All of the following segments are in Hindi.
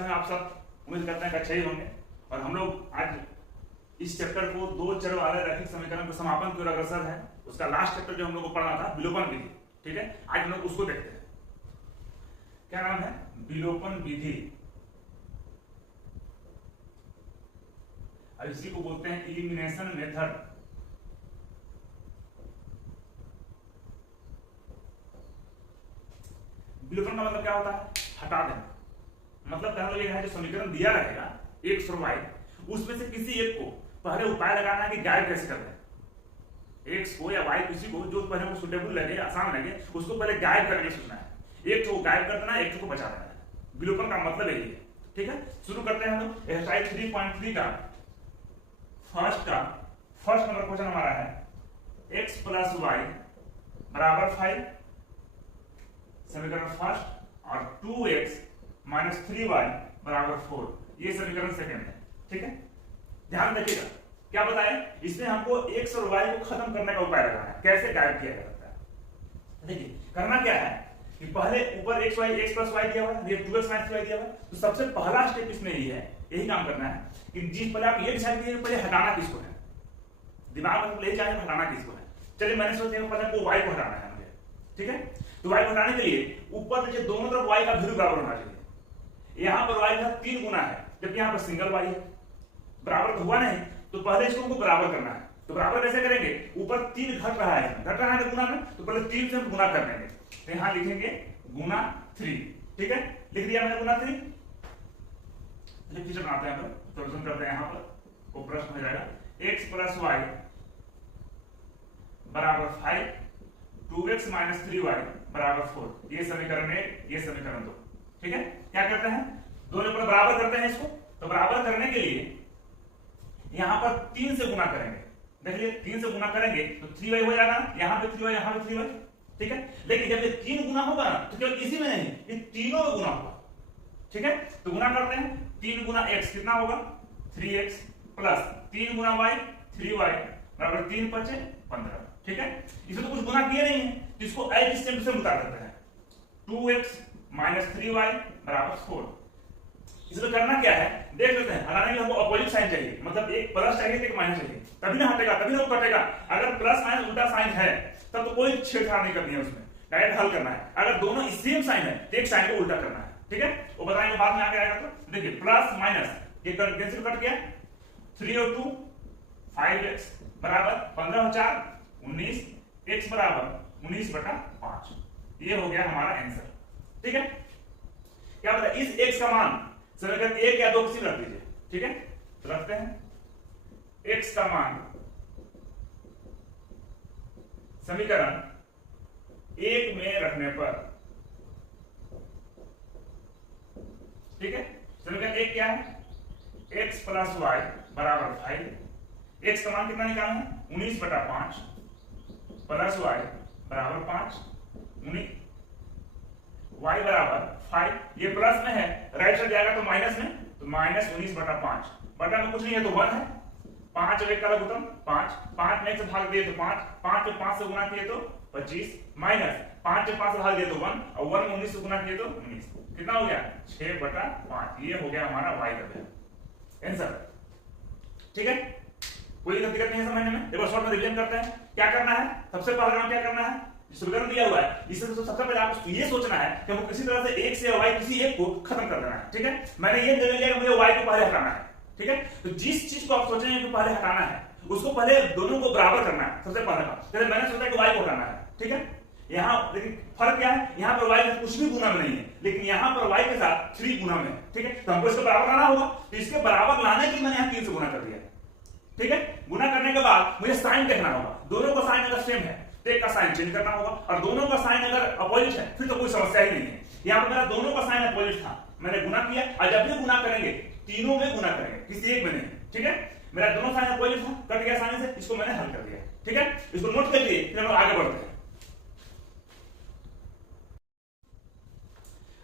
कैसे हैं आप सब? उम्मीद करते हैं कि अच्छे ही होंगे। और हम लोग आज इस चैप्टर को दो चर वाले रैखिक समीकरण के समापन की ओर अग्रसर है। उसका लास्ट चैप्टर जो हम लोग को पढ़ना था विलोपन विधि, ठीक है, आज हम लोग उसको देखते हैं। क्या नाम है? विलोपन विधि। अब इसी को बोलते हैं इलिमिनेशन मेथड। विलोपन का मतलब क्या होता है? हटा देना। मतलब कहने लगे है जो समीकरण दिया रहेगा x और y, उसमें से किसी एक को पहले उपाय लगाना है कि गायब कैसे कर दें। x को या y किसी को जो पहले को सुटेबल लगे, आसान लगे, उसको पहले गायब करके सोचना है। एक को गायब कर देना है, एक को बचा देना है। विलोपन का मतलब यही है, ठीक है। शुरू करते हैं हम लोग एक्सरसाइज 3.3 का फर्स्ट नंबर क्वेश्चन हमारा है x प्लस वाई बराबर 5, समीकरण फर्स्ट, और 2x माइनस 3y बराबर 4, ये समीकरण सेकंड है, ठीक है। ध्यान रखिएगा क्या बताया, इसमें हमको x और y को खत्म करने का उपाय लगाना है। कैसे गायब किया जा सकता है? देखिए करना क्या है कि पहले ऊपर x प्लस y दिया हुआ है, ये 2x माइनस 3y दिया हुआ है, तो सबसे पहला स्टेप इसमें यही है, यही काम करना है कि जिस पहले आप ये डिसाइड कीजिए पहले हटाना किसको है। दिमाग में ले जाए हटाना किसको है। चलिए मैंने सोचा पहले आपको y को हटाना है मुझे, ठीक है। तो y को हटाने के लिए ऊपर नीचे दोनों तरफ y का वैल्यू बराबर होना चाहिए। यहां पर y का 3 गुना है, जबकि यहां पर सिंगल y है। बराबर तो हुआ नहीं, तो पहले इसको हमको बराबर करना है। तो बराबर कैसे करेंगे? ऊपर 3 घट रहा है गुना में, तो पहले 3 से हम गुना कर देंगे। तो यहां लिखेंगे गुना 3, ठीक है। लिख दिया मैंने गुना 3। फिर बनाते हैं हम लोग, सॉल्यूशन करते हैं। यहां पर वो प्रश्न हो जाएगा x प्लस y बराबर 5, 2x माइनस 3y बराबर 4, ये समीकरण 1, ये समीकरण 2, ठीक है। क्या करते हैं? दोनों पर बराबर करते हैं इसको। तो बराबर करने के लिए यहां पर 3 से गुना करेंगे। देखिए 3 से गुना करेंगे तो 3y हो जाएगा, यहां पे 3y, यहां पे 3y, ठीक है। लेकिन जब ये 3 गुना होगा ना तो केवल इसी में नहीं, ये तीनों में गुना होगा, ठीक है। तो गुना करते हैं, 3 गुना x कितना होगा? 3x प्लस 3 गुना y 3y बराबर 3 × 5 = 15, ठीक है। इसमें तो कुछ गुना किए नहीं है, तो इसको एज स्टेप से उतार देते हैं। 2x माइनस 3y बराबर 4। इसमें करना क्या है देख लेते हैं। हटाने के लिए हमको अपोजिट साइन चाहिए, मतलब एक प्लस चाहिए एक माइनस चाहिए, तभी ना हटेगा, तभी ना कटेगा। अगर प्लस माइनस उल्टा साइन है तब तो कोई छेड़छाड़ नहीं करनी है, उसमें डायरेक्ट हल करना है। अगर दोनों सेम साइन है तो एक साइन को उल्टा करना है, ठीक है। वो बताएंगे बाद में आगे आएगा। तो देखिए प्लस माइनस ये कैंसिल कट गया, 3 और 2 5x बराबर 15 और 4 19, x बराबर 19/5, ये हो गया हमारा आंसर, ठीक है। क्या पता इस x का मान समीकरण 1 या 2 किसी में रख दीजिए, ठीक है। तो रखते हैं x का मान समीकरण 1 में रखने पर, ठीक है। समीकरण 1 क्या है? x प्लस वाई बराबर 5, x का मान कितना निकालना है? 19/5 प्लस वाई बराबर 5, 19 y बराबर 5, ये प्लस में है, राइट साइड जाएगा तो माइनस में, तो माइनस 19/5, बटा में कुछ नहीं है तो 1 है। 5 और 1 का लघुत्तम 5, 5 में 1 से भाग दिए तो 5, 5 में 5 से गुना किए तो 25, माइनस 5 से 5 से भाग दिए तो 1, और 1 में 19 से गुना किए तो 19, कितना हो गया? 6/5, ये हो गया हमारा y का वैल्यू, आंसर, ठीक है। कोई दिक्कत नहीं है समझने में। एक बार शॉर्ट में रिवीजन करते हैं। क्या करना है? सबसे पहले काम क्या करना है? समीकरण दिया हुआ है, इससे सबसे पहले आपको ये सोचना है कि हमको किसी तरह से x या y किसी एक को खत्म कर देना है, ठीक है। मैंने ये निर्णय लिया कि मुझे y को पहले हटाना है, ठीक है। तो जिस चीज को आप सोचेंगे कि पहले हटाना है उसको पहले दोनों को बराबर करना है, सबसे पहले काम। जैसे मैंने सोचा कि y को हटाना है, ठीक है। यहाँ लेकिन फर्क क्या है, यहाँ पर y का कुछ भी गुना में नहीं है, लेकिन यहाँ पर y के साथ 3 गुना में, ठीक है। तो हमको इसको बराबर लाना होगा, तो इसके बराबर लाने के लिए मैंने यहाँ 3 से गुना कर दिया, ठीक है। गुना करने के बाद मुझे साइन देखना होगा, दोनों का साइन अगर सेम है तो एक का साइन चेंज करना होगा, और दोनों का साइन अगर अपोजिट है फिर तो कोई समस्या ही नहीं है। यहाँ पर मेरा दोनों का साइन अपोजिट था, मैंने गुना किया, और जब भी गुना करेंगे तीनों में गुना करेंगे, किसी एक में नहीं, ठीक है। मेरा दोनों साइन अपोजिट था, कट गया साइन से, इसको मैंने हल कर दिया, ठीक है। इसको नोट कर लिए, फिर हम लोग आगे बढ़ते हैं।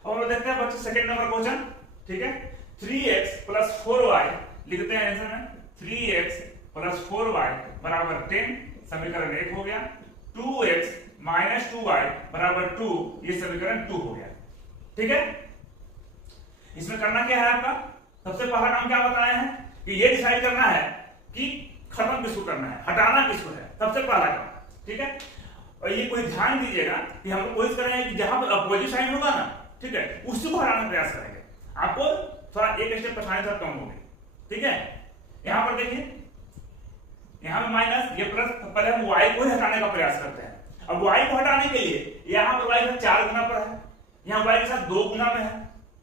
अब हम लोग देखते हैं बच्चे सेकंड नंबर क्वेश्चन, ठीक है। 3x प्लस 4y लिखते हैं आंसर में, 3x प्लस 4y बराबर 10, समीकरण 1 हो गया। 2x माइनस 2y बराबर 2, ये समीकरण 2 हो गया, ठीक है। इसमें करना क्या है आपका, सबसे पहला काम क्या बताए हैं कि ये डिसाइड करना है कि खत्म किसको करना है, हटाना किसको है, सबसे पहला काम। ठीक है, और ये कोई ध्यान दीजिएगा कि हम लोग कोशिश करेंगे कि जहां पर अपोजिट साइन होगा ना, ठीक है, उसी को हटाने का प्रयास करेंगे, आपको थोड़ा एक स्टेप परेशानी थोड़ा कम होगी। ठीक है, यहां पर देखिए, यहां पे माइनस, ये प्लस, पहले हम y को ही हटाने का प्रयास करते हैं। अब y को हटाने के लिए यहां पर y का 4 गुना पर है, यहां y के साथ 2 गुना में है,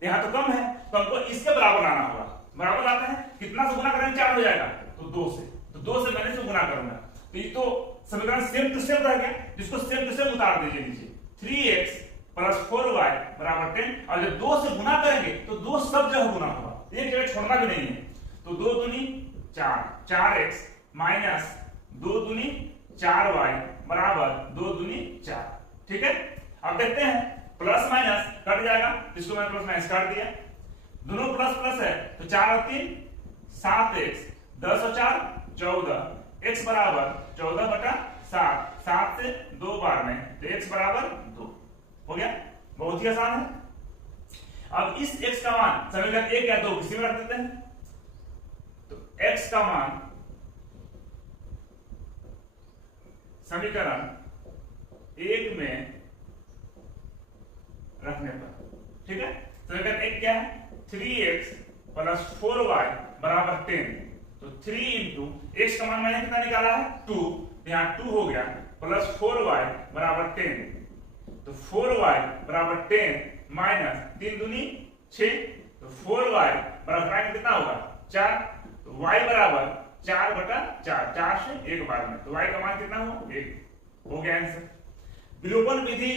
यहां तो कम है, तो हमको इसके बराबर लाना होगा। बराबर लाते हैं, कितना से गुना करेंगे, 4 हो जाएगा, तो 2 से, तो 2 से मैंने इसको गुना करूंगा, तो ये तो समीकरण सेम टू सेम रह गया, जिसको सेम टू सेम उतार दीजिए नीचे। 3x + 4y = 10, और जब 2 से गुना करेंगे तो 2 सब जगह गुना होगा, एक जगह छोड़ना भी नहीं है, तो 2 दूनी 4, 4x माइनस 2 दूनी 4y = 2 दूनी 4। ठीक है, अब देखते हैं, प्लस माइनस कट जाएगा, जिसको मैंने प्लस माइनस काट दिया, दोनों प्लस प्लस है, तो 4 और 3 7x, 10 और 4 14, x बराबर 14/7, 7 से 2 बार में, तो x बराबर 2 हो गया, बहुत ही आसान है। अब इस x का मान समीकरण 1 या 2 किसी में रख देते हैं, तो x का मान समीकरण 1 में रखने पर, ठीक है, समीकरण 1 क्या है, 3x + 4y = 10, तो 3 इंटू x का मान मैंने कितना निकाला है 2, यहां 2 हो गया, प्लस 4y = 10, तो 4y = 10 माइनस 3 दूनी 6, तो 4y बराबर कितना होगा 4, तो y बराबर 4/4, 4 से 1 बार में, तो y का मान कितना हो 1, हो गया आंसर। विलोपन विधि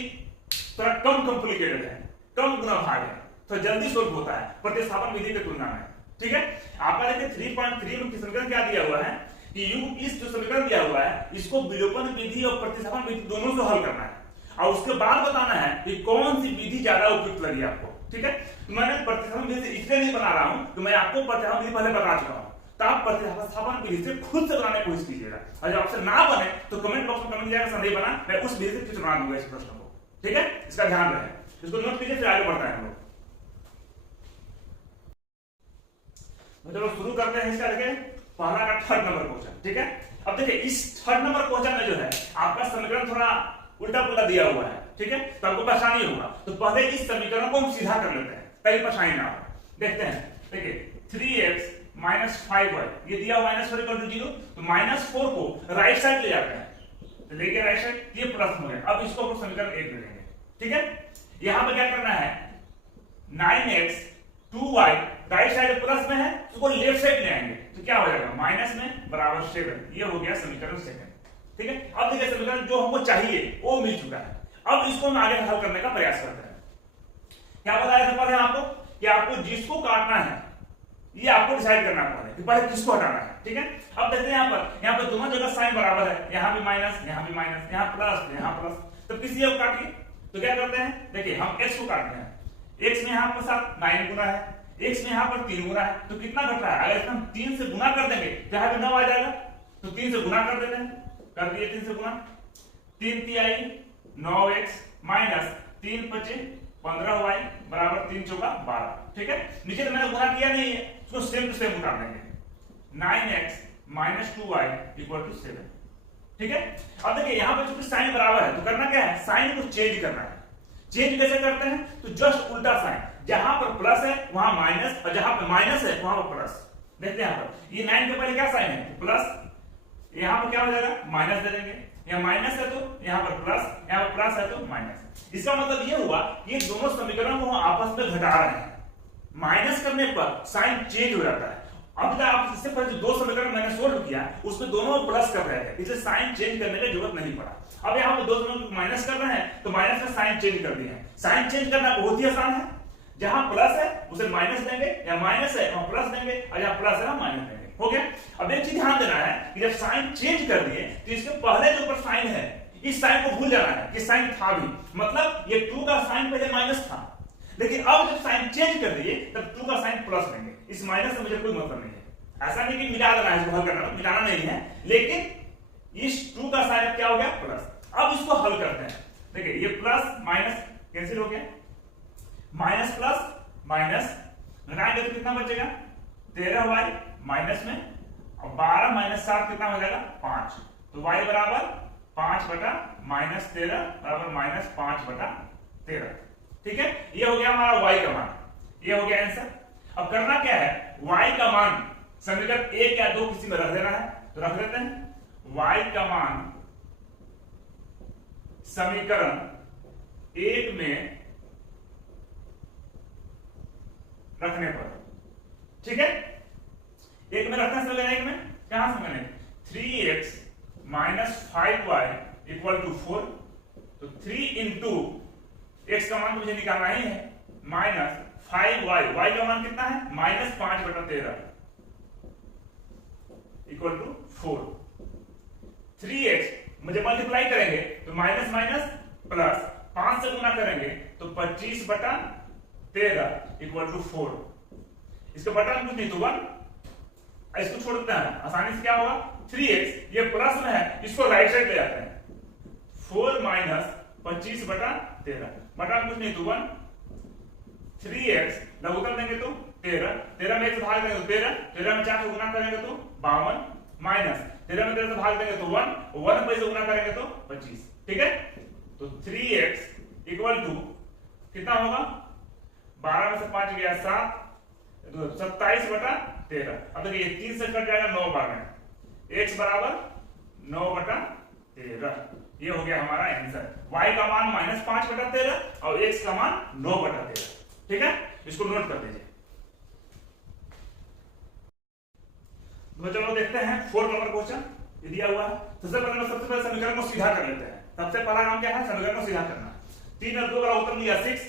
थोड़ा कम कॉम्प्लिकेटेड है, कम गुना भाग है, तो जल्दी सोल्व होता है प्रतिस्थापन विधि की तुलना में। ठीक है, आपका देखिए 3.3 में समीकरण क्या दिया हुआ है कि इस जो समीकरण दिया हुआ है इसको विलोपन विधि और प्रतिस्थापन विधि दोनों से हल करना है, और उसके बाद बताना है कि कौन सी विधि ज्यादा उपयुक्त लगी आपको। ठीक है, तो मैंने प्रतिस्थापन विधि इसलिए नहीं बना रहा हूं कि मैं आपको प्रतिस्थापन विधि पहले बता चुका हूं, तो आप प्रतिस्थापन विधि से खुद से बनाने की कोशिश कीजिएगा, और जब आपसे ना बने तो कमेंट बॉक्स में कमेंट कीजिएगा संदेह बना, मैं उस विधि से फिर बना दूंगा इस प्रश्न को। ठीक है, इसका ध्यान रखें, इसको नोट कीजिए, फिर आगे बढ़ते हैं हम लोग। चलो शुरू करते हैं इसका आगे, पहला का 3rd नंबर क्वेश्चन। ठीक है, अब देखिए इस 3rd नंबर क्वेश्चन में जो है आपका समीकरण थोड़ा उल्टा पुल्टा दिया हुआ है। ठीक है, तो आपको परेशानी होगा, तो पहले इस समीकरण को हम सीधा कर लेते हैं, कहीं परेशानी ना हो। देखते हैं, देखिए 3x - 5y ये दिया हुआ -4 = 0, तो -4 को राइट साइड ले जाते हैं, तो लेके राइट साइड, ये प्लस हो गया। अब इसको हम समीकरण 1 ले लेंगे। ठीक है, यहां पर क्या करना है, 9x 2y right side plus में है, उसको लेफ्ट साइड ले आएंगे, तो क्या हो जाएगा माइनस में बराबर 7, ये हो गया समीकरण 2। ठीक है, अब देखिए समीकरण जो हमको चाहिए वो मिल चुका है, अब इसको हम आगे हल करने का प्रयास करते हैं। क्या बताया था पहले आपको कि आपको जिसको काटना है ये आपको डिसाइड करना पड़ेगा कि पहले किसको हटाना है। ठीक है, अब देखते हैं यहाँ पर दोनों जगह साइन बराबर है, यहाँ भी माइनस, यहाँ भी माइनस, यहाँ प्लस, यहाँ प्लस, तो किसी को काटिए, तो क्या करते हैं, देखिए हम x को काटते हैं, x में यहाँ पर 9 गुना है, x में यहाँ पर 3 गुना है, तो कितना घट रहा है, अगर हम 3 से गुना कर देंगे तो यहाँ पे 9 आ जाएगा, तो 3 से गुना कर देते हैं, कर दिए 3 से गुना, 3 तिहाई 9x माइनस 3 × 5 15y = 3 × 4 12। ठीक है, नीचे तो मैंने गुना किया नहीं है, उसको सेम टू सेम उतार देंगे, 9x - 2y = 7। ठीक है, अब देखिए यहाँ पे चूंकि साइन बराबर है, तो करना क्या है, साइन को चेंज करना है। चेंज कैसे करते हैं, तो जस्ट उल्टा साइन, जहां पर प्लस है वहां माइनस, और जहां पर माइनस है वहां पर प्लस। देखते हैं यहाँ पर, ये 9 के पहले क्या साइन है, प्लस, यहाँ पर क्या हो जाएगा माइनस दे देंगे, यहाँ माइनस है तो यहाँ पर प्लस, यहाँ पर प्लस है तो माइनस। इसका मतलब ये हुआ ये दोनों समीकरण को आपस में घटा रहे हैं, माइनस करने पर साइन चेंज हो जाता है। अब तक आप इससे पहले जो 2 समीकरण मैंने सोल्व किया उसमें दोनों प्लस कर रहे थे, इसलिए साइन चेंज करने की जरूरत नहीं पड़ा। अब यहाँ पे 2 समीकरण माइनस कर रहे हैं, तो माइनस में साइन चेंज कर दिए हैं। साइन चेंज करना बहुत ही आसान है, जहां प्लस है उसे माइनस देंगे, या माइनस है वहां प्लस देंगे, और जहां प्लस है वहां माइनस देंगे। हो गया, अब एक चीज ध्यान देना है कि जब साइन चेंज कर दिए तो इसके पहले जो ऊपर साइन है इस साइन को भूल जाना है कि साइन था भी, मतलब ये 2 का साइन पहले माइनस था, लेकिन अब जब साइन चेंज कर दिए तब 2 का साइन प्लस लेंगे। इस माइनस से मुझे कोई मतलब नहीं है, ऐसा नहीं कि मिला देना है, इसको हल करना, मिलाना नहीं है, लेकिन इस 2 का साइन क्या हो गया प्लस। अब इसको हल करते हैं, देखिए ये प्लस माइनस कैंसिल हो गया, माइनस प्लस माइनस, घटाएंगे तो कितना बचेगा 13y माइनस में, और 12 माइनस 7 कितना हो जाएगा 5, तो y बराबर 5 बटा माइनस 13 बराबर माइनस 5 बटा 13। ठीक है, ये हो गया हमारा y का मान, ये हो गया आंसर। अब करना क्या है, y का मान समीकरण 1 या 2 किसी में रख देना है, तो रख देते हैं। y का मान समीकरण 1 में रखने पर, ठीक है, 1 में रखना समीकरण 1 में कहां से मैंने 3x minus 5y equal to 4, तो 3 इंटू x का मान तो मुझे निकालना ही है माइनस 5y, y का मान कितना है माइनस 5 बटा 13 इक्वल टू 4, 3x मुझे मल्टीप्लाई करेंगे तो माइनस माइनस प्लस 5 से गुना करेंगे तो 25 बटा 13 इक्वल टू 4, इसका बटा कुछ नहीं तो 1, इसको छोड़ देते हैं आसानी से, क्या होगा 3x ये प्लस में है, इसको राइट साइड ले जाते हैं, 4 माइनस 25 बटा 13 बटा कुछ नहीं तो 1, 3x लघुगण देंगे तो 13, 13 में 1 से भाग देंगे तो 13, 13 में 4 से गुना करेंगे तो 52 माइनस 13 में 13 से भाग देंगे तो 1, 1 में से गुना करेंगे तो 25, ठीक है, तो 3x इक्वल टू कितना होगा 12 में से 5 गया 7, तो 27 बटा 13। अब देखिए 3 से कट जाएगा 9 बार में, x बराबर 9 बटा 13, ये हो गया हमारा आंसर। y का मान माइनस 5 बटा 13 और x का मान 9 बटा 13, ठीक है, इसको नोट कर दीजिए। तो चलो देखते हैं 4 नंबर क्वेश्चन, ये दिया हुआ है। सबसे पहले समीकरण को सीधा कर लेते हैं। सबसे पहला काम क्या है, समीकरण को सीधा करना। 3 और 2 का उत्तर दिया 6,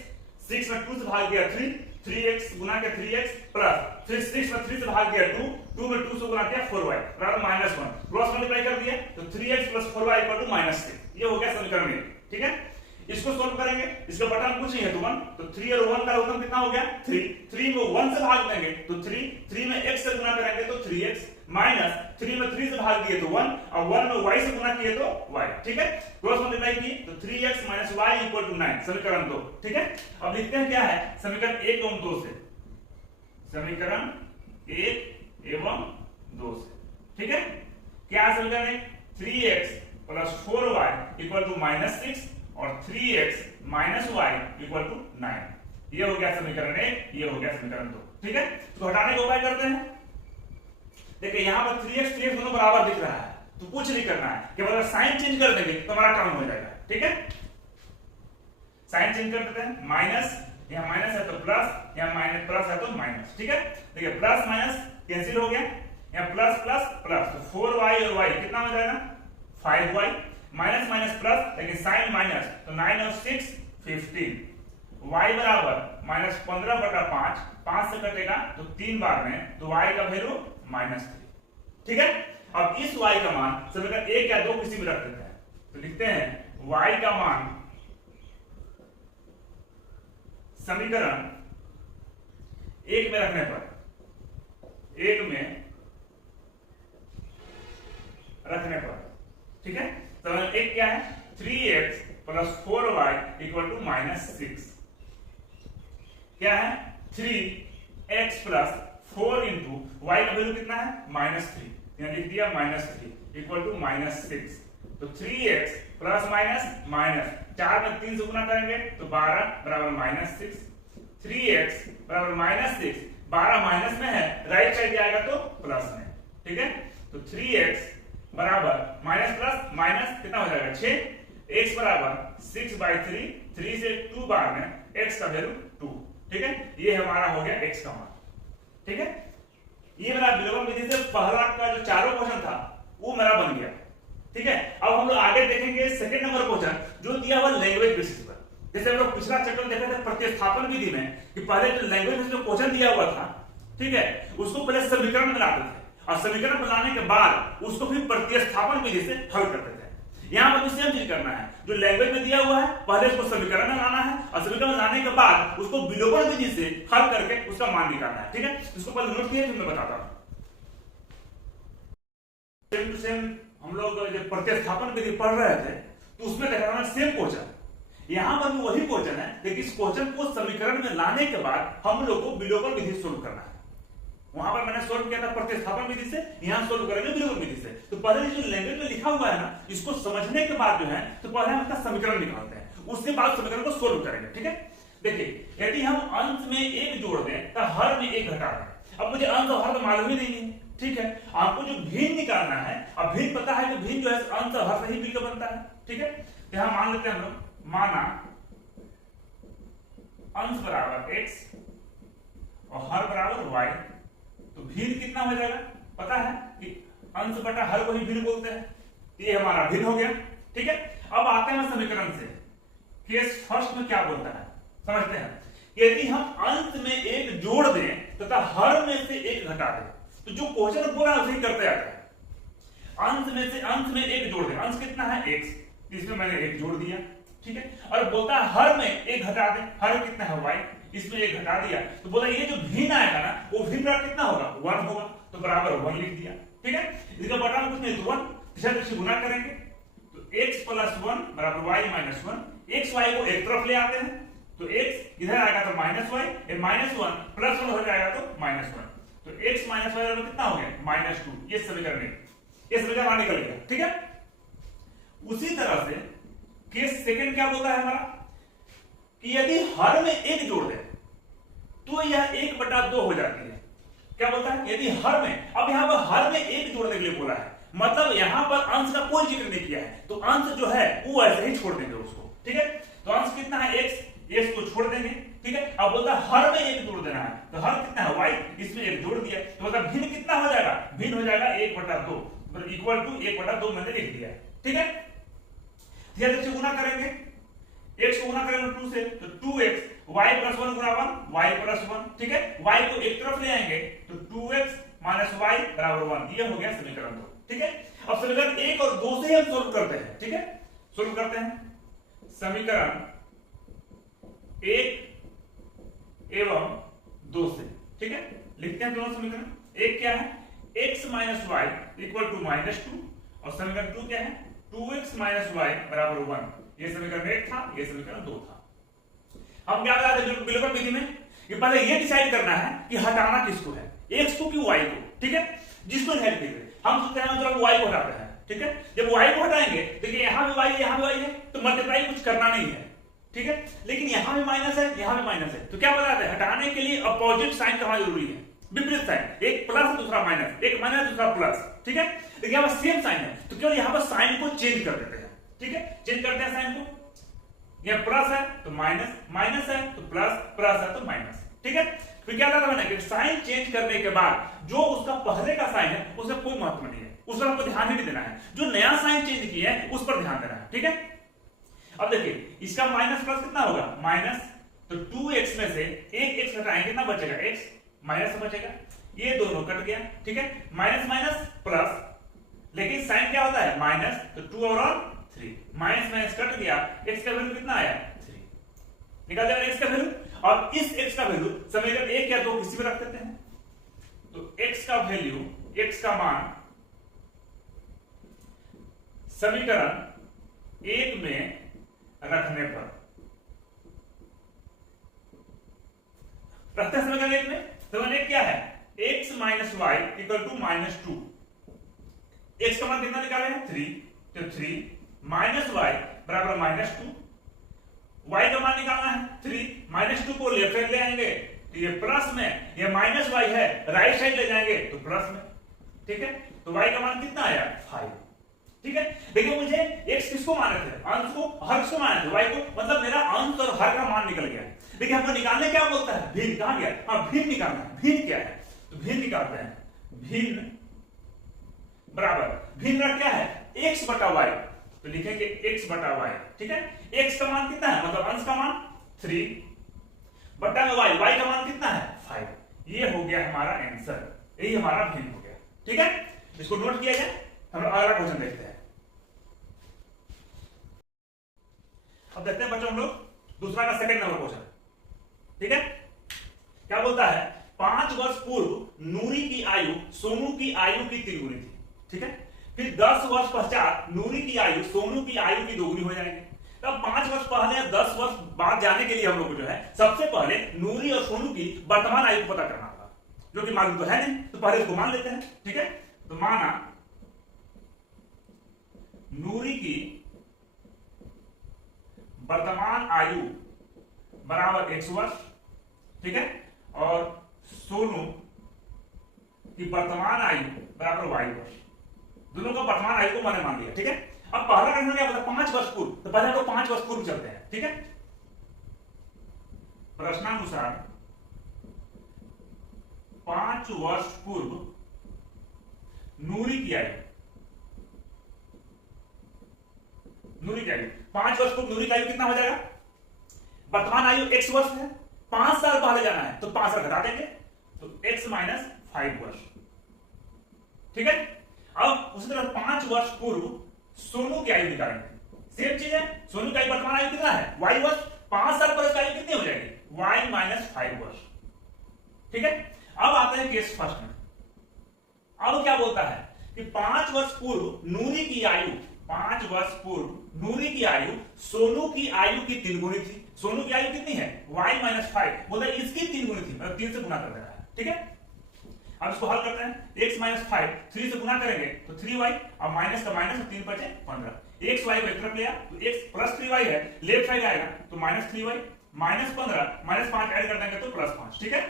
6 में 2 से भाग दिया 3, 3x गुना के 3x प्लस फिर 6 में 3 से भाग दिया 2, 2 में 2 से गुना किया 4y बराबर माइनस 1, क्रॉस मल्टीप्लाई कर दिया तो 3x plus 4y equal to minus 6, ये हो गया समीकरण 1, ठीक है। इसको सोल्व करेंगे, इसका बटन कुछ नहीं है तो 1, तो 3 और 1 का लघुगण कितना हो गया 3, 3 में 1 से भाग देंगे तो 3, 3 में x से गुना करेंगे तो 3x माइनस 3 में 3 से भाग दिए तो 1 और 1 में y से गुना किए तो y, ठीक है, क्रॉस मल्टीप्लाई की तो 3x minus y equal to 9, समीकरण 2, ठीक है। अब लिखते हैं क्या है समीकरण 1 एवं 2 से, समीकरण 1 एवं 2 से, ठीक है, क्या समीकरण है 3x plus 4y equal to minus 6 और 3x minus y equal to 9, ये हो गया समीकरण 1, ये हो गया समीकरण 2, ठीक है। तो हटाने का उपाय करते हैं। देखिए यहां पर 3x 3x दोनों बराबर दिख रहा है, तो कुछ नहीं करना है, केवल अगर साइन चेंज कर देंगे तो हमारा काम हो जाएगा, ठीक है। साइन चेंज कर देते हैं, माइनस यहां माइनस है तो प्लस, यहां माइनस प्लस है तो माइनस, ठीक है। देखिए प्लस माइनस कैंसिल हो गया, यहां प्लस प्लस प्लस, तो 4y और y कितना हो जाएगा 5y, माइनस माइनस प्लस, लेकिन साइन माइनस, तो 9 और 6 15, y बराबर माइनस 15 बटा 5, 5 से कटेगा तो 3 बार में, तो y का वैल्यू माइनस 3, ठीक है। अब इस y का मान समीकरण 1 या 2 किसी में रख देते हैं, तो लिखते हैं y का मान समीकरण 1 में रखने पर, 1 में रखने पर, ठीक है। समीकरण 1 क्या है 3x plus 4y equal to minus 6, क्या है 3x प्लस 4 इंटू y का वैल्यू कितना है माइनस 3, यहां लिख दिया माइनस 3 इक्वल टू माइनस 6, तो 3x प्लस माइनस माइनस, 4 में 3 से गुना करेंगे तो 12 बराबर माइनस 6, 3x बराबर माइनस 6, 12 माइनस में है, राइट साइड जाएगा तो प्लस में, ठीक है। तो 3x बराबर माइनस प्लस माइनस कितना हो जाएगा 6, x बराबर 6/3, 3 से 2 बार में x का वैल्यू 2, ठीक है, ये हमारा हो गया x का मान, ठीक है। ये मेरा विलोपन विधि से पहला का जो चारों क्वेश्चन था वो मेरा बन गया, ठीक है। अब हम लोग आगे देखेंगे सेकंड नंबर क्वेश्चन जो दिया हुआ लैंग्वेज बेसिस पर। जैसे हम लोग पिछला चैप्टर देखे थे प्रतिस्थापन विधि में कि पहले जो लैंग्वेज बेसिस में क्वेश्चन दिया हुआ था, ठीक है, उसको पहले समीकरण बनाते थे और समीकरण बनाने के बाद उसको फिर प्रतिस्थापन विधि से हल करते थे। यहां पर भी सेम चीज करना है, जो लैंग्वेज में दिया हुआ है पहले उसको समीकरण में लाना है और समीकरण में लाने के बाद उसको विलोपन विधि से हल करके उसका मान निकालना है, ठीक है। इसको पहले नोट किए फिर मैं बताता हूं। सेम हम लोग जब प्रतिस्थापन विधि पढ़ रहे थे तो उसमें देखा था सेम क्वेश्चन, यहां पर भी वही क्वेश्चन है, लेकिन इस क्वेश्चन को समीकरण में लाने के बाद हम लोग को विलोपन विधि सोल्व करना है। वहां पर मैंने सोल्व किया था प्रतिस्थापन विधि से, यहां सोल्व करेंगे विलोपन विधि से। तो पहले जो लैंग्वेज में लिखा हुआ है ना, इसको समझने के बाद जो है तो पहले हम इसका समीकरण निकालते हैं, उसके बाद समीकरण को सोल्व करेंगे। ठीक है, देखिए यदि हम अंश में एक जोड़ दें तो हर में एक घटा दें। अब मुझे अंश और हर तो मालूम ही नहीं है, ठीक है, आपको जो भिन्न निकालना है, अब भिन्न पता है कि भिन्न जो है अंश और हर से ही मिलकर बनता है। ठीक है, तो यहां मान लेते हैं हम लोग, माना अंश बराबर x और हर बराबर y, तो भिन्न कितना हो जाएगा पता है कि अंश बटा हर को ही भिन्न बोलते हैं, ये हमारा भिन्न हो गया। ठीक है, अब आते हैं समीकरण से, केस फर्स्ट में क्या बोलता है समझते हैं। यदि हम अंश में एक जोड़ दें तथा हर में से एक घटा दें, तो जो क्वेश्चन बोला है उसे करते आते हैं। अंश में एक जोड़ दें, अंश कितना है x, इसमें मैंने एक जोड़ दिया। ठीक है, और बोलता है हर में एक घटा दें, हर कितना है y, इसमें एक घटा दिया, तो बोला ये जो भिन्न आएगा ना वो भिन्न कितना होगा 1 होगा, तो बराबर 1 लिख दिया। ठीक है, इसका बटा में कुछ नहीं तो 1 से गुना करेंगे, तो x प्लस 1 बराबर y माइनस 1, x y को एक तरफ ले आते हैं तो x इधर आएगा तो माइनस y, ये माइनस 1 प्लस 1 हो जाएगा तो माइनस 1, तो x माइनस y कितना हो गया माइनस 2। ये समीकरण निकल गया। ठीक है, उसी तरह से केस सेकंड क्या बोलता है हमारा कि यदि हर में एक जोड़ दे तो यह 1/2 हो जाती है। क्या बोलता है, यदि हर में, अब यहां पर हर में एक जोड़ने के लिए बोला है, मतलब यहां पर अंश का कोई जिक्र नहीं किया है, तो अंश जो है वो ऐसे ही छोड़ देंगे उसको। ठीक है, तो अंश कितना है x को छोड़ देंगे। ठीक है, अब बोलता है हर में एक जोड़ देना है, तो हर कितना है y, इसमें एक जोड़ दिया, तो मतलब भिन्न कितना हो जाएगा, भिन्न हो जाएगा 1/2, मतलब इक्वल टू 1/2 मैंने लिख दिया। ठीक है, ध्यान से गुना करेंगे, x को गुना करेंगे 2 से, तो 2x, y प्लस 1 गुना 1, y प्लस 1। ठीक है, y को एक तरफ ले आएंगे तो 2x माइनस y बराबर 1, ये हो गया समीकरण 2। ठीक है, अब समीकरण 1 और 2 से हम सोल्व करते हैं। ठीक है, सोल्व करते हैं समीकरण 1 एवं 2 से। ठीक है, लिखते हैं दोनों समीकरण। एक क्या है, x minus y equal to minus 2, और समीकरण 2 क्या है, 2x माइनस y बराबर 1। ये समीकरण 1 था, ये समीकरण 2 था। हम क्या बता रहे विलोपन विधि में कि पहले ये डिसाइड करना है कि हटाना किसको है, x को कि y को। ठीक है, जिसको डिसाइड कीजिए, हम सोचते हैं मतलब y को हटाते हैं। ठीक है, जब y को हटाएंगे देखिए यहां भी y है, यहां भी y है, तो मल्टीप्लाई कुछ करना नहीं है। ठीक है, लेकिन यहां भी माइनस है, यहां भी माइनस है, तो क्या बताते हैं हटाने के लिए अपोजिट साइन करना जरूरी है, विपरीत साइन, एक प्लस दूसरा माइनस, एक माइनस दूसरा प्लस। ठीक है, लेकिन यहां पर सेम साइन है तो केवल यहां पर साइन को चेंज कर देते हैं। ठीक है, चेंज करते हैं साइन को, ये प्लस है तो माइनस, माइनस है तो प्लस, प्लस है तो माइनस। ठीक है, फिर क्या था मैंने कि साइन चेंज करने के बाद जो उसका पहले का साइन है उसमें कोई महत्व नहीं है, उस पर आपको ध्यान ही नहीं देना है, जो नया साइन चेंज किया है उस पर ध्यान देना है। ठीक है, अब देखिए इसका माइनस प्लस कितना होगा माइनस, तो 2x में से एक x घटाएंगे कितना बचेगा, x माइनस से बचेगा, ये दोनों कट गया। ठीक है, माइनस माइनस प्लस, लेकिन साइन क्या होता है माइनस, तो 2 और 3, माइनस माइनस कट गया, x का वैल्यू कितना आया 3, निकाल दिया x का वैल्यू। और इस x का वैल्यू समीकरण 1 या 2 किसी में रख देते हैं, तो x का वैल्यू, x का मान समीकरण 1 में रखने पर, रखते हैं समीकरण 1 में, समीकरण 1 क्या है, x minus y equal to minus 2, x का मान कितना निकाले हैं 3, तो 3 माइनस y बराबर माइनस 2, y का मान निकालना है 3, माइनस 2 को लेफ्ट साइड ले आएंगे तो ये प्लस में, ये माइनस y है राइट साइड ले जाएंगे तो प्लस में। ठीक है, तो y का मान कितना आया 5। ठीक है, देखिए मुझे x किसको माने थे, अंश को, हर किसको माने थे, y को, मतलब मेरा अंश और हर का मान निकल गया। देखिए हमको निकालने क्या बोलता है, भिन्न, कहां गया, हाँ भिन्न निकालना है। भिन्न क्या है, तो भिन्न निकालते हैं, भिन्न बराबर, भिन्न क्या है x बटा y, तो लिखेंगे x बटा y। ठीक है, x का मान कितना है, मतलब अंश का मान 3 बटा में y का मान कितना है 5। ये हो गया हमारा आंसर, यही हमारा भिन्न हो गया। ठीक है, इसको नोट किया जाए, हम लोग अगला क्वेश्चन देखते हैं। अब देखते हैं बच्चों हम लोग दूसरा का सेकंड नंबर क्वेश्चन। ठीक है, क्या बोलता है, 5 वर्ष पूर्व नूरी की आयु सोनू की आयु की तिगुनी थी। ठीक है, फिर 10 वर्ष पश्चात नूरी की आयु सोनू की आयु की दोगुनी हो जाएगी। तब 5 वर्ष पहले या 10 वर्ष बाद जाने के लिए हम लोग को जो है सबसे पहले नूरी और सोनू की वर्तमान आयु को पता करना होगा, जो कि मालूम तो है नहीं, तो पहले इसको मान लेते हैं। ठीक है, तो माना नूरी की वर्तमान आयु बराबर 100 वर्ष। ठीक है, और सोनू की वर्तमान आयु बराबर y वर्ष। दोनों का वर्तमान आयु को मैंने मान लिया। ठीक है, अब पहला प्रश्न क्या बोला, 5 वर्ष पूर्व, तो पहले हमको 5 वर्ष पूर्व चलते हैं। ठीक है, प्रश्नानुसार 5 वर्ष पूर्व नूरी की आयु, 5 वर्ष पूर्व नूरी की आयु कितना हो जाएगा, वर्तमान आयु x वर्ष है, 5 साल पहले जाना है तो 5 साल घटा देंगे, तो x माइनस 5 वर्ष। ठीक है, अब उसी तरह 5 वर्ष पूर्व सोनू की आयु निकालेंगे। सेम चीज है, सोनू की वर्तमान आयु कितना है, y वर्ष, 5 साल पर उसकी आयु कितनी हो जाएगी, y माइनस 5 वर्ष। ठीक है, अब आते हैं केस फर्स्ट में। अब क्या बोलता है कि 5 वर्ष पूर्व नूरी की आयु, 5 वर्ष पूर्व नूरी की आयु सोनू की आयु की 3 गुनी थी। सोनू की आयु कितनी है, y माइनस 5, बोलता है इसकी 3 गुनी थी, मतलब 3 से गुना कर दे रहा है। ठीक है, अब इसको हल करते हैं, x माइनस 5 3 से गुना करेंगे तो 3y, और माइनस का माइनस, 3 बचे 15, x y को एक तरफ लिया तो x प्लस 3y है, लेफ्ट साइड आएगा तो minus 3y, minus 15 minus 5 add कर देंगे तो प्लस 5। ठीक है,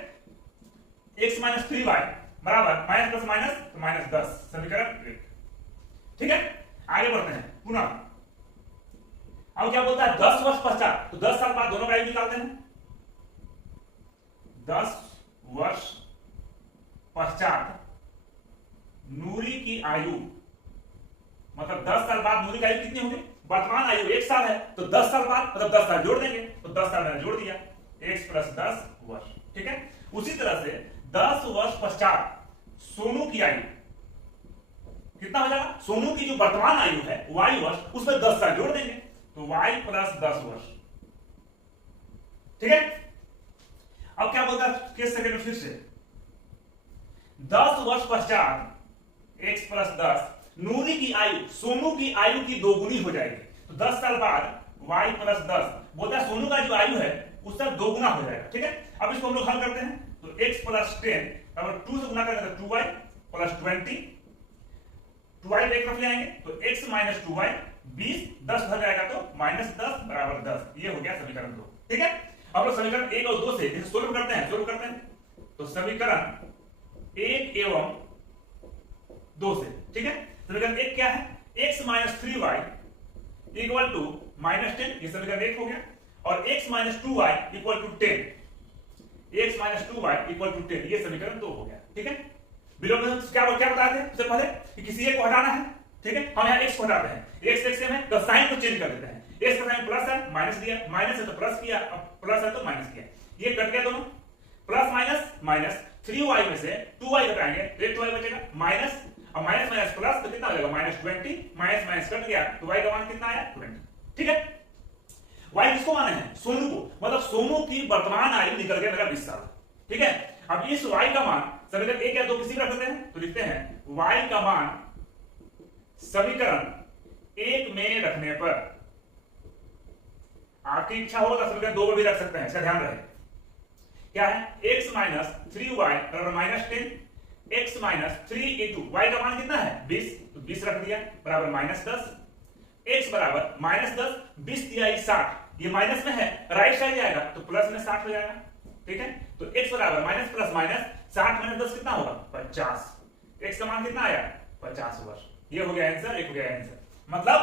x माइनस 3y बराबर माइनस प्लस माइनस तो माइनस 10, समीकरण 1। ठीक है, आगे बढ़ते हैं पुनः। अब क्या बोलता है 10 वर्ष पश्चात, तो 10 साल बाद दोनों का आयु निकालते हैं। 10 वर्ष पश्चात नूरी की आयु, मतलब 10 साल बाद नूरी की आयु कितनी होगी, वर्तमान आयु 1 साल है तो 10 साल बाद मतलब 10 साल जोड़ देंगे, तो 10 साल मैंने जोड़ दिया, x प्लस 10 वर्ष। ठीक है, उसी तरह से 10 वर्ष पश्चात सोनू की आयु कितना हो जाएगा, सोनू की जो वर्तमान आयु है y वर्ष, उसमें 10 साल जोड़ देंगे तो y प्लस 10 वर्ष। ठीक है, अब क्या बोलता है केस सेकंड में, फिर से 10 वर्ष पश्चात x प्लस 10 नूरी की आयु सोनू की आयु की 2 गुनी हो जाएगी, तो 10 साल बाद y प्लस 10, बोलता है सोनू का जो आयु है उसका 2 गुना हो जाएगा। ठीक है, अब इसको हम लोग हल करते हैं, तो x प्लस 10 अगर 2 से गुना करेंगे तो 2y प्लस 20, 2y एक तरफ ले आएंगे तो x माइनस 2y 20, 10 भर जाएगा तो माइनस 10 बराबर 10। ये हो गया समीकरण 2। ठीक है, अब लोग समीकरण 1 और 2 से इसे सोल्व करते हैं, तो समीकरण 1 एवं 2 से। ठीक है, समीकरण 1 क्या है, x minus 3y equal to minus 10, ये समीकरण 1 हो गया, और x minus 2y equal to 10, x minus 2y equal to 10, ये समीकरण 2 हो गया। ठीक है, बिलो में क्या बताए थे सबसे पहले कि किसी एक को हटाना है। ठीक है, हम यहाँ x को हटाते हैं, x सेम है तो साइन को चेंज कर देते हैं, x का साइन प्लस है माइनस दिया, माइनस है तो प्लस किया, अब प्लस है तो माइनस किया, ये कट गया दोनों, प्लस माइनस माइनस, 3y में से 2y घटाएंगे तो 2y बचेगा, माइनस और माइनस माइनस प्लस तो कितना हो जाएगा माइनस 20, माइनस माइनस कट गया तो y का मान कितना आया 20। ठीक है, y किसको माने हैं, सोनू को, मतलब सोनू की वर्तमान आयु निकल गया मेरा 20 साल। ठीक है, अब इस y का मान समीकरण 1 या 2 किसी रख देते हैं, तो लिखते हैं y का मान समीकरण 1 में रखने पर, आपकी इच्छा हो तो समीकरण 2 में भी रख सकते हैं, इसका ध्यान रहे। क्या है, x माइनस 3y बराबर minus 10, x minus 3 into y का मान कितना है 20, तो 20 रख दिया बराबर माइनस 10, x बराबर माइनस 10, 20 दिया 60, ये माइनस में है, राइट साइड जाएगा तो प्लस में 60 हो जाएगा। ठीक है, तो x बराबर माइनस प्लस माइनस 60 माइनस 10 कितना होगा 50, x का मान कितना आया 50 वर्ष। ये हो गया आंसर, एक हो गया आंसर, मतलब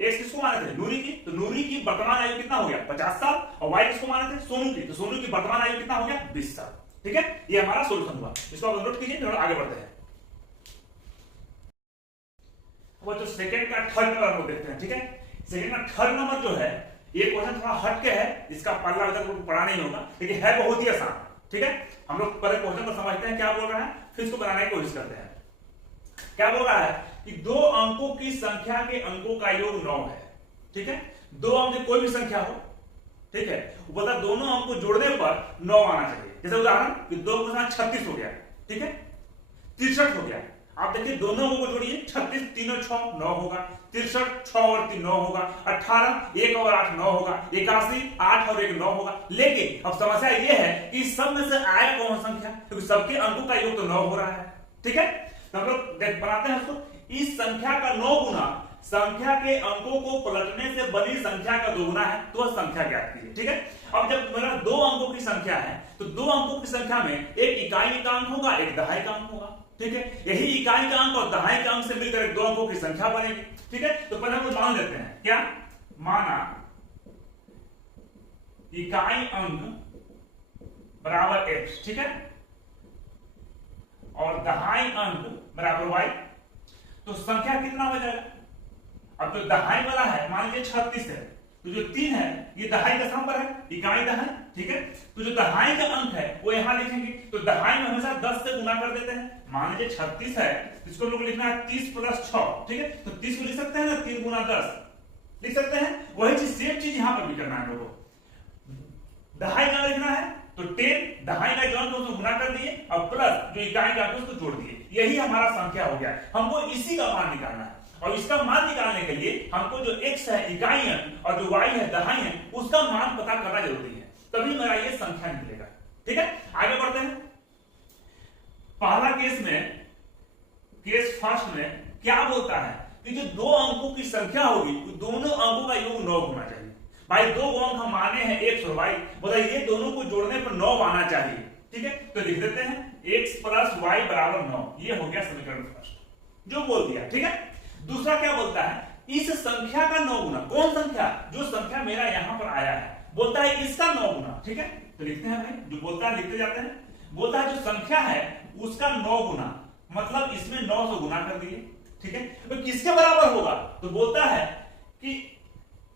x किसको माने थे, नूरी की, तो नूरी की वर्तमान आयु कितना हो गया 50 साल, और y किसको माने थे, सोनू की, तो सोनू की वर्तमान आयु कितना हो गया 20 साल। ठीक है, ये हमारा सोल्यूशन हुआ, इसको आप नोट कीजिए, थोड़ा आगे बढ़ते हैं। वो जो सेकंड का थर्ड नंबर हम लोग देखते हैं। ठीक है, सेकंड का थर्ड नंबर जो है, ये क्वेश्चन थोड़ा हट के है, इसका पल्ला अभी तक पढ़ा नहीं होगा, लेकिन है बहुत ही आसान। ठीक है, हम लोग पहले क्वेश्चन को समझते हैं क्या बोल रहा है, फिर इसको बनाने की कोशिश करते हैं। क्या बोल रहा है कि 2 अंकों की संख्या के अंकों का योग 9 है। ठीक है, 2 अंक की कोई भी संख्या हो, ठीक है, बोला दोनों अंक को जोड़ने पर 9 आना चाहिए। जैसे उदाहरण कि 2 के साथ 36 हो गया, ठीक है, 63 हो गया। आप देखिए दोनों अंकों को जोड़िए, 36 3 और 6 9 होगा, 63 6 और 3 9 होगा, 18 1 और 8 9 होगा, 81 8 और 1 9 होगा। लेकिन अब समस्या ये है कि सब में से आएगा कौन संख्या, क्योंकि सबके अंकों का योग तो 9 हो रहा है। ठीक है, तो हम लोग बनाते हैं उसको, इस संख्या का 9 गुना संख्या के अंकों को पलटने से बनी संख्या का 2 गुना है, तो वह संख्या ज्ञात कीजिए। ठीक है, अब जब मेरा 2 अंकों की संख्या है तो 2 अंकों की संख्या में एक इकाई का अंक होगा, एक दहाई का अंक होगा। ठीक है, यही इकाई का अंक और दहाई का अंक से मिलकर एक 2 अंकों की संख्या बनेगी। ठीक है, तो पहले हम लोग मान लेते हैं, क्या माना इकाई अंक बराबर x, ठीक है, और दहाई अंक बराबर y, तो संख्या कितना हो जाएगा। अब तो दहाई वाला है, मान लीजिए 36 है, तो जो 3 है ये दहाई का स्थान पर है, इकाई दहाई। ठीक है, तो जो दहाई का अंक है वो यहां लिखेंगे, तो दहाई में हमेशा 10 से गुना कर देते हैं। मान लीजिए 36 है, इसको हम लोग लिखना है 30 + 6। ठीक है, तो 30 को लिख सकते हैं ना 3 × 10 लिख सकते हैं। वही चीज सेम चीज यहां पर भी करना है लोगों, दहाई का लिखना है तो 10 दहाई का जो अंक उसको गुना कर दिए और प्लस जो इकाई का अंक उसको जोड़ दिए, यही हमारा संख्या हो गया। हमको इसी का मान निकालना है, और इसका मान निकालने के लिए हमको जो x है इकाई अंक और जो y है दहाई अंक, उसका मान पता करना जरूरी है, तभी मेरा ये संख्या निकलेगा। ठीक है, आगे बढ़ते हैं। पहला केस में, केस फर्स्ट में क्या बोलता है कि जो 2 अंकों की संख्या होगी दोनों अंकों का योग 9 होना चाहिए। भाई 2 अंक हम माने हैं x और y, बताइए दोनों को जोड़ने पर 9 आना चाहिए। ठीक है, तो लिख देते हैं x + y = 9, ये हो गया समीकरण फर्स्ट, जो बोल दिया। ठीक है, दूसरा क्या बोलता है, इस संख्या का 9 गुना, कौन संख्या, जो संख्या मेरा यहां पर आया है, बोलता है इसका 9 गुना। ठीक है, तो लिखते हैं भाई, जो बोलता है लिखते जाते हैं। बोलता है जो संख्या है उसका 9 गुना, मतलब इसमें 9 से गुना कर दिए। ठीक है, तो किसके बराबर होगा, तो बोलता है कि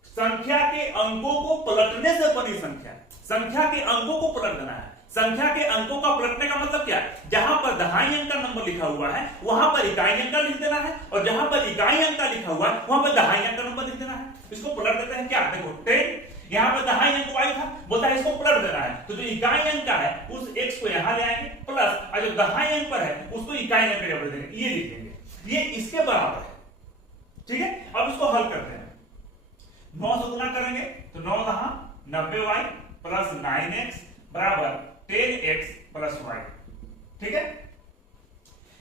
संख्या के अंकों को पलटने से बनी संख्या, संख्या के अंकों को पलट देना है। संख्या के अंकों का पलटने का मतलब क्या, जहां पर दहाई अंक का नंबर लिखा हुआ है वहां पर इकाई अंक का लिख देना है, और जहां पर इकाई अंक का लिखा हुआ है वहां पर दहाई अंक का नंबर लिख देना है। इसको पलट देते हैं, क्या देखो 10 यहां पर दहाई अंक y था, बोलता है इसको पलट देना है, तो जो इकाई अंक का है उस x को यहां ले आएंगे, प्लस और जो दहाई अंक पर है उसको इकाई अंक का बदल देंगे, ये लिख देंगे, ये इसके बराबर है। ठीक है, अब इसको हल करते हैं, 9 से गुना करेंगे तो 9 दहा 90y + 9x = 10x + y। ठीक है,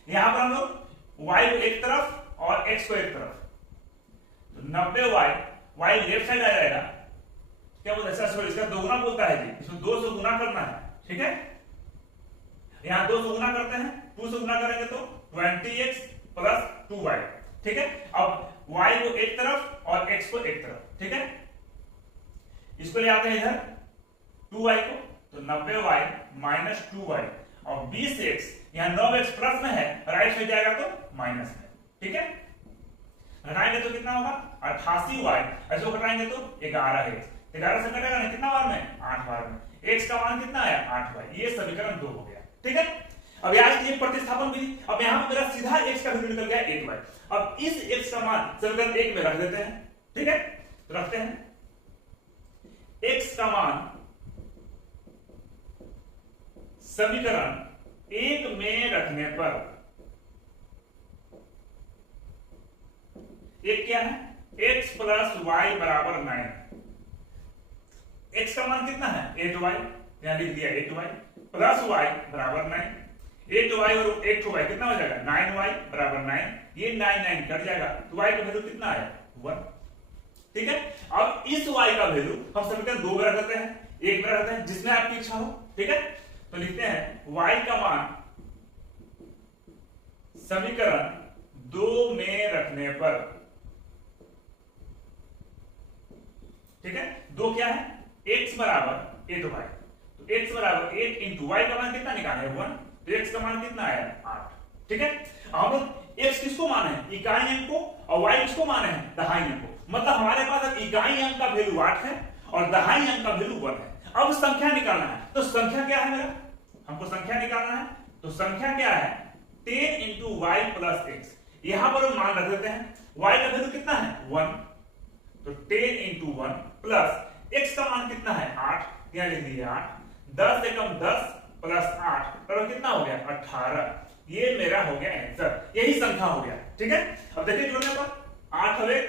यहां पर हम लोग y को एक तरफ और x को एक तरफ, तो 90y, y लेफ्ट साइड आ जाएगा, क्या बोलता है सर, इसका 2 गुना बोलता है जी, इसमें 2 से गुना करना है। ठीक है, यहां 2 से गुना करते हैं, 2 से गुना करेंगे तो 20x + 2y। ठीक है, अब y को एक तरफ और x को एक तरफ। ठीक है, इसको ले आते हैं इधर 2y को, तो 90y - 2y और 20x, यहां 9x प्लस में है, राइट में जाएगा तो माइनस में। ठीक है, घटाएंगे तो कितना होगा 88y, ऐसे घटाएंगे तो 11x, 11 से कटेगा ना कितना बार में, 8 बार में, x का मान कितना है 8y, ये समीकरण 2 हो गया। ठीक है, अब यहाँ से प्रतिस्थापन विधि, अब यहां पर मेरा सीधा x का वैल्यू निकल गया 8y, अब इस x का मान समीकरण 1 में रख देते हैं। ठीक है, तो रखते हैं x का मान समीकरण 1 में रखने पर एक क्या है, x + y = 9, x का मान कितना है 8y, यहां लिख दिया 8y + y = 9, 8y और 8y कितना हो जाएगा 9y = 9, ये 9 9 कट जाएगा, तो y का वैल्यू कितना आया 1। ठीक है, अब इस y का वैल्यू हम समीकरण 2 में रख देते हैं, 1 में रखते हैं, जिसमें आपकी इच्छा हो। ठीक है, तो लिखते हैं y का मान समीकरण 2 में रखने पर, ठीक है, 2 क्या है x = 8y, तो x = 8 × y का मान कितना निकाले 1, तो x का मान कितना आया 8। ठीक है, हम लोग x किसको माने हैं इकाई अंक को, और y किसको माने हैं दहाई अंक को, मतलब हमारे पास इकाई अंक का वैल्यू 8 है और दहाई अंक का वैल्यू 1 है। अब संख्या निकालना है, तो संख्या क्या है मेरा, हमको संख्या निकालना है, तो संख्या क्या है 10 × y + x, यहां पर हम मान रख देते हैं, y का वैल्यू कितना है 1, तो 10 × 1 प्लस x का मान कितना है 8, यहां लिख दिया 8, 10 से कम 10 प्लस 8 बराबर कितना हो गया 18। ये मेरा हो गया आंसर, यही संख्या हो गया। ठीक है, अब देखिए जोड़ने पर 8 और 1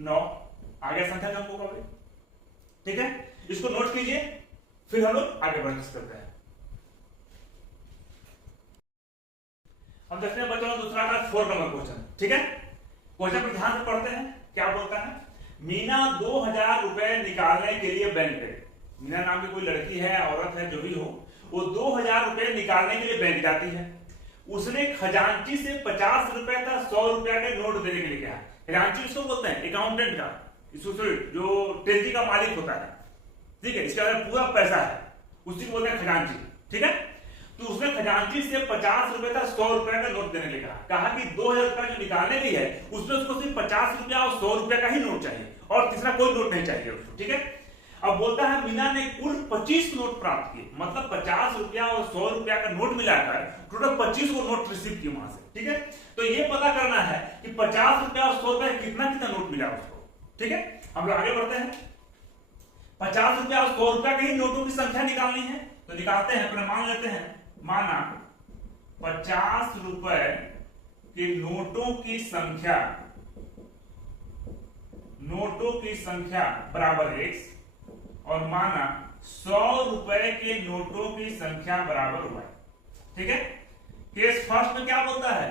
9 आ गया संख्या का अंकों का। ठीक है, इसको नोट कीजिए, फिर हम लोग आगे बढ़ करते हैं। हम देखते हैं बच्चों दूसरा का 4 नंबर क्वेश्चन। ठीक है, क्वेश्चन पर ध्यान से पढ़ते हैं। क्या बोलता है, मीना 2000 रुपए निकालने के लिए बैंक गई। मीना नाम की कोई लड़की है, औरत है, जो भी हो, वो 2000 रुपए निकालने के लिए बैंक जाती है। उसने खजांची से 50 रुपए का 100 रुपया के नोट देने के लिए कहा। खजांची इसको बोलते हैं अकाउंटेंट का, जो ट्रेजरी का मालिक होता है। ठीक है, इसके अंदर पूरा पैसा है, उसी को बोलते हैं खजांची। ठीक है, तो उसने खजांची से 50 रुपए का 100 रुपए का नोट देने के लिए कहा कि 2000 रुपया जो निकालने की है उसमें उसको सिर्फ 50 रुपया और 100 रुपया का ही नोट चाहिए और तीसरा कोई नोट नहीं चाहिए उसको। ठीक है, अब बोलता है मीना ने कुल 25 नोट प्राप्त किए, मतलब 50 रुपया और 100 रुपया का नोट मिलाकर टोटल 25 को नोट रिसीव किए वहां से। ठीक है, तो ये पता करना है कि 50 रुपया और 100 रुपया कितना कितना नोट मिला उसको। ठीक है, हम लोग आगे बढ़ते हैं। 50 रुपया और 100 रुपया के ही नोटों की संख्या निकालनी है, तो निकालते हैं। अपने मान लेते हैं, माना 50 रुपए के नोटों की संख्या बराबर x और माना 100 रुपए के नोटों की संख्या बराबर y। ठीक है, केस फर्स्ट में क्या बोलता है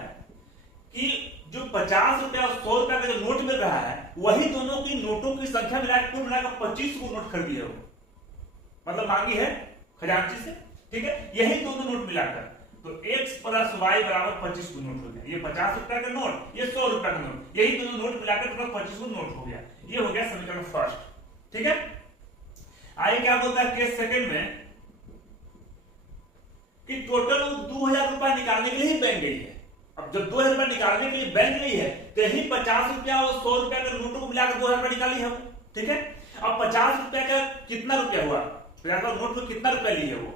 कि जो 50 रुपया और 100 रुपया का जो नोट मिल रहा है वही दोनों की नोटों की संख्या मिलाकर कुल मिलाकर 25 को नोट खरीदी है, मतलब मांगी है खजांची से। ठीक है, यही दोनों नोट मिलाकर तो x प्लस y बराबर 25 को नोट हो गया। ये 50 रुपया का नोट, ये 100 रुपया का नोट, यही दोनों नोट मिलाकर टोटल 25 को नोट हो गया। ये हो गया समीकरण फर्स्ट। ठीक है, आगे क्या बोलता है केस सेकंड में कि टोटल 2000 रुपया निकालने के लिए ही बैंक गई है। अब जब 2000 रुपया निकालने के लिए बैंक गई है तो यही 50 रुपया और 100 रुपया के नोटों को मिलाकर 2000 रुपया निकाली है। ठीक है, अब 50 रुपया का कितना रुपया हुआ, नोट में कितना रुपया ली है वो,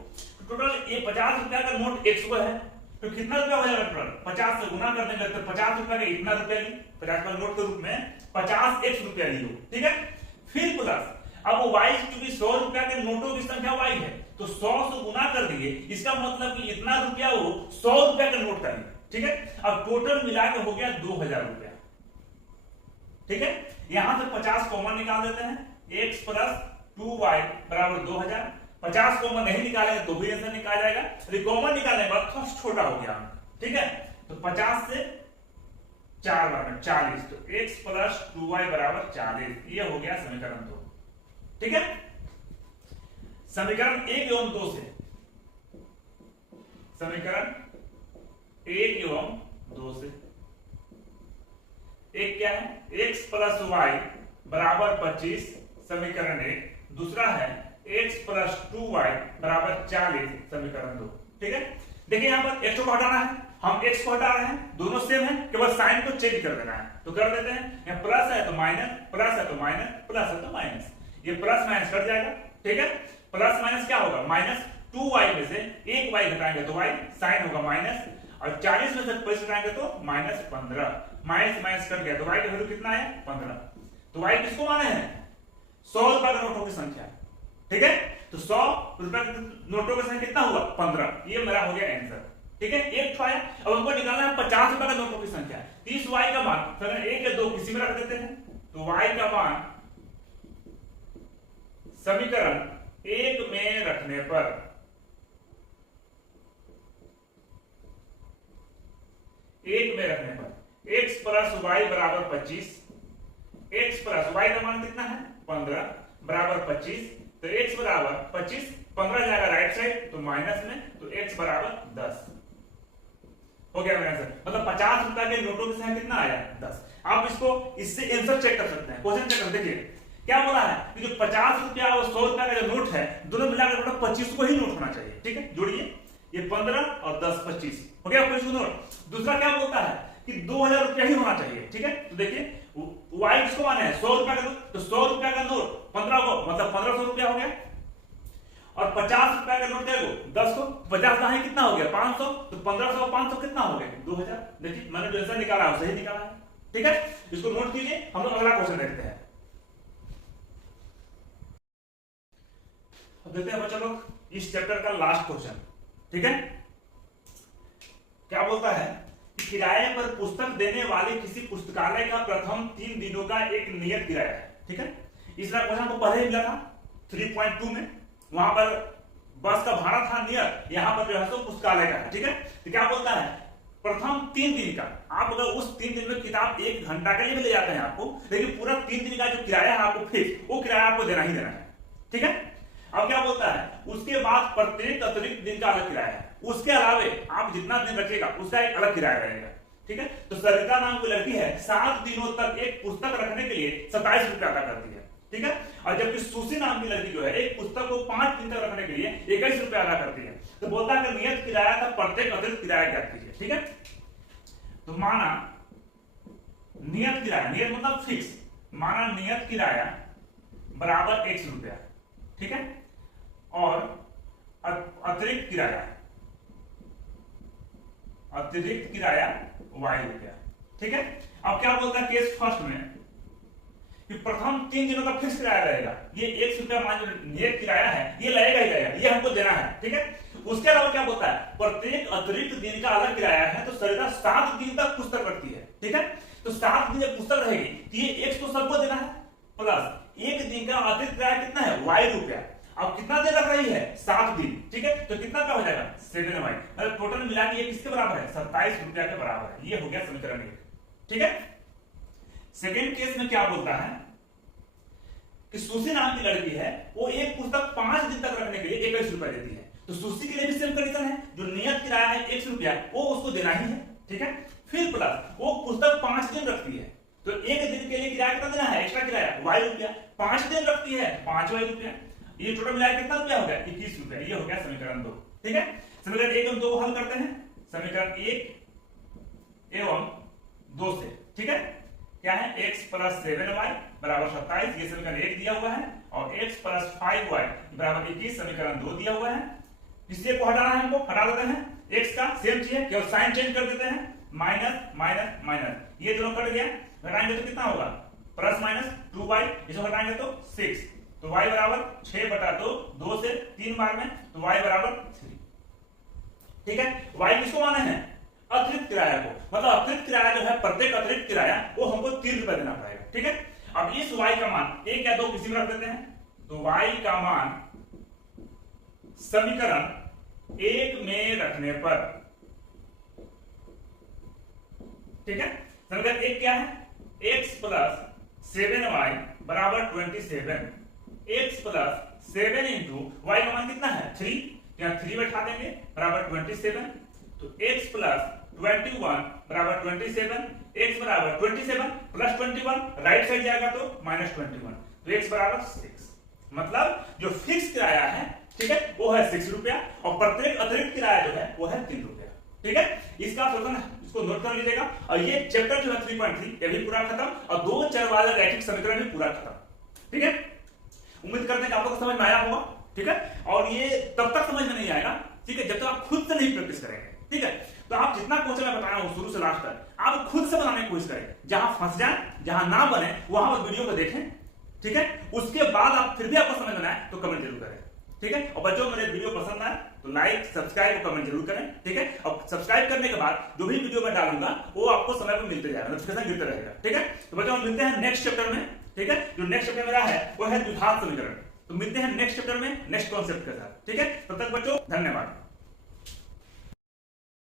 टोटल ये 50 रुपया का नोट 100 है, तो कितना रुपया हो जाएगा टोटल, 50 से गुना करने लगते 50 रुपया का इतना रुपया ली, 50 रुपया नोट के रूप में 50 x रुपया ली हो। ठीक है, फिर प्लस अब वो y क्योंकि 100 रुपया के नोटों की संख्या y है तो 100 से गुना कर दिए, इसका मतलब कि इतना रुपया वो 100 रुपया का नोट का लिया। ठीक है, अब टोटल मिला के हो गया 2000 रुपया। ठीक है, यहां से 50 कॉमन निकाल देते हैं, x प्लस 2y बराबर 2000। 50 कॉमन नहीं निकालेंगे तो भी आंसर निकाल जाएगा, यदि कॉमन निकालने के बाद थोड़ा छोटा हो गया। ठीक है, तो 50 से 4 बराबर 40, तो x प्लस 2y बराबर 40। ये हो गया समीकरण 2। ठीक है, समीकरण 1 एवं 2 से, समीकरण 1 एवं 2 से एक क्या है, x प्लस y बराबर 25 समीकरण 1, दूसरा है x प्लस 2y बराबर 40 समीकरण 2। ठीक है, देखिए यहां पर x को हटाना है, हम x को हटा रहे हैं, दोनों सेम है, केवल साइन को चेंज कर देना है, तो कर देते हैं। यहां प्लस है तो माइनस, प्लस है तो माइनस, प्लस है तो माइनस, ये प्लस माइनस कट जाएगा। ठीक है, प्लस माइनस क्या होगा, माइनस 2y में से 1y घटाएंगे तो y साइन होगा माइनस, और 40 में से 25 घटाएंगे तो माइनस 15, माइनस माइनस कट गया तो y की वैल्यू कितना है 15। तो y किसको माने हैं, 100 रुपए के नोटों की संख्या। ठीक है, तो 100 रुपए के नोटों की संख्या कितना हुआ 15, ये मेरा हो गया आंसर। ठीक है, एक तो आया। अब हमको निकालना है 50 रुपए के नोटों की संख्या। 30 y का मान फिर 1 या 2 किसी में रख देते हैं, तो y का मान समीकरण 1 में रखने पर x प्लस y बराबर 25, x प्लस y का मान कितना है 15 बराबर 25, तो x बराबर 25, 15 जाएगा राइट साइड तो माइनस में, तो x बराबर 10 हो गया मेरा आंसर। मतलब 50 रुपए के नोटों की संख्या कितना आया 10। आप इसको इससे आंसर चेक कर सकते हैं, क्वेश्चन चेक कर देखिए क्या बोला है कि जो 50 रुपया और 100 रुपया का जो नोट है दोनों मिलाकर टोटल 25 को ही नोट होना चाहिए। ठीक है, जोड़िए, ये 15 और 10 25 हो गया 25 नोट। दूसरा क्या बोलता है कि 2000 रुपया ही होना चाहिए। ठीक है, तो देखिए y किसको माने है 100 रुपया का नोट, तो 100 रुपया का नोट 15 को मतलब 1500 रुपया हो गया, और 50 रुपया का नोट देखो 10 को 50 है कितना हो गया 500, तो 1500 और 500 कितना हो गया 2000। देखिए मैंने जो आंसर निकाला है सही निकाला है। ठीक है, इसको नोट कीजिए, हम लोग अगला क्वेश्चन देखते हैं। अब देखते हैं बच्चों लोग इस चैप्टर का लास्ट क्वेश्चन। ठीक है। क्या बोलता है कि किराए पर पुस्तक देने वाले किसी पुस्तकालय का प्रथम 3 दिनों का एक नियत किराया है। ठीक है, इस तरह क्वेश्चन को पहले ही मिला था 3.2 में, वहां पर बस का भाड़ा था नियत, यहां पर जो है तो पुस्तकालय का है। ठीक है, तो क्या बोलता है प्रथम 3 दिन का, आप अगर उस 3 दिन में किताब 1 घंटा के लिए भी ले जाते हैं आपको, लेकिन पूरा 3 दिन का जो किराया है आपको फिक्स, वो किराया आपको देना ही देना है। ठीक है, अब क्या बोलता है उसके बाद प्रत्येक अतिरिक्त दिन का अलग किराया है, उसके अलावे आप जितना दिन रखेगा उसका एक अलग किराया रहेगा। ठीक है, तो सरिता नाम की लड़की है 7 दिनों तक एक पुस्तक रखने के लिए 27 रुपया अदा करती है। ठीक है, और जबकि सुशी नाम की लड़की जो है एक पुस्तक को 5 दिन तक रखने के लिए 21 रुपया अदा करती है। तो बोलता है कि नियत किराया था प्रत्येक अतिरिक्त किराया ज्ञात कीजिए। ठीक है, तो माना नियत किराया, नियत मतलब फिक्स, माना नियत किराया बराबर 100 रुपया। ठीक है, और अतिरिक्त किराया y रुपया। ठीक है, अब क्या बोलता है केस फर्स्ट में कि प्रथम 3 दिनों का फिक्स किराया रहेगा, ये 100 रुपया मान नियत किराया है, ये लगेगा ही लगेगा, ये हमको देना है। ठीक है, उसके अलावा क्या बोलता है प्रत्येक अतिरिक्त दिन का अलग किराया है, तो सरिता 7 दिन तक पुस्तक रखती है। ठीक है, तो 7 दिन जब पुस्तक रहेगी तो ये 100 तो सबको देना है, प्लस 1 दिन का अतिरिक्त किराया कितना है y रुपया। अब कितना देर रख रही है 7 दिन। ठीक है, तो कितना का हो जाएगा 7y, मतलब टोटल मिला के ये किसके बराबर है 27 रुपया के बराबर है। ये हो गया समीकरण 1। ठीक है, सेकेंड केस में क्या बोलता है कि सुशी नाम की लड़की है, वो एक पुस्तक 5 दिन तक रखने के लिए 21 रुपया देती है। तो सुशी के लिए भी सेम कंडीशन है, जो नियत किराया है 100 रुपया वो उसको देना ही है। ठीक है, फिर प्लस वो पुस्तक 5 दिन रखती है, तो 1 दिन के लिए किराया कितना देना है एक्स्ट्रा किराया y रुपया, 5 दिन रखती है 5y रुपया, ये टोटल मिलाकर कितना रुपया हो गया 21 रुपया। ये हो गया समीकरण 2। ठीक है, समीकरण 1 और 2 को हल करते हैं, समीकरण 1 एवं 2 से। ठीक है, क्या है x + 7y बराबर 27, ये समीकरण 1 दिया हुआ है, और x + 5y बराबर 21 समीकरण 2 दिया हुआ है। किसी को हटाना है, हमको हटा देते हैं, x का सेम चीज है, केवल साइन चेंज कर देते हैं, माइनस माइनस माइनस, ये दोनों कट गया, घटाएंगे तो कितना होगा +-2y, इसको घटाएंगे तो 6, तो y बराबर 6/2, 2 से 3 बार में, तो y बराबर 3। ठीक है, y किसको माने हैं अतिरिक्त किराया को, मतलब अतिरिक्त किराया जो है प्रत्येक अतिरिक्त किराया वो हमको 3 रुपए देना पड़ेगा। ठीक है, अब इस y का मान 1 या 2 किसी में रख देते हैं, तो y का मान समीकरण 1 में रखने पर, ठीक है, समीकरण 1 क्या है x + 7y बराबर 27, x + 7 इंटू y का मान कितना है 3, यहाँ 3 बैठा देंगे बराबर 27, तो x + 21 बराबर 27, x बराबर 27 + 21, राइट साइड जाएगा तो -21, तो x बराबर 6। मतलब जो फिक्स किराया है, ठीक है, वो है 6 रुपया, और प्रत्येक अतिरिक्त किराया जो है वो है 3 रुपया। ठीक है, इसका सॉल्यूशन इसको नोट कर लीजिएगा, और ये चैप्टर जो है 3.3 ये भी पूरा खत्म, और 2 चर वाला रैखिक समीकरण भी पूरा खत्म। ठीक है, उम्मीद करते हैं कि आप लोगों को समझ में आया होगा। ठीक है, और ये तब तक समझ में नहीं आएगा, ठीक है, जब तक आप खुद से नहीं प्रैक्टिस करेंगे। ठीक है, तो आप जितना क्वेश्चन मैं बताया हूं शुरू से लास्ट तक, आप खुद से बनाने की कोशिश करें, जहां फंस जाए, जहां ना बने वहां पर वीडियो को देखें। ठीक है, उसके बाद आप फिर भी आपको समझ में आए तो कमेंट जरूर करें। ठीक है, और बच्चों मेरे वीडियो पसंद आए तो लाइक सब्सक्राइब और कमेंट जरूर करें। ठीक है, और सब्सक्राइब करने के बाद जो भी वीडियो मैं डालूंगा वो आपको समय पर मिलते जाएगा, नोटिफिकेशन गिरते रहेगा। ठीक है, तो बच्चों हम मिलते हैं नेक्स्ट चैप्टर में। ठीक है, जो नेक्स्ट चैप्टर मेरा है वो है द्विघात समीकरण, तो मिलते हैं नेक्स्ट चैप्टर में नेक्स्ट कॉन्सेप्ट के साथ। ठीक है, तब तक बच्चों धन्यवाद।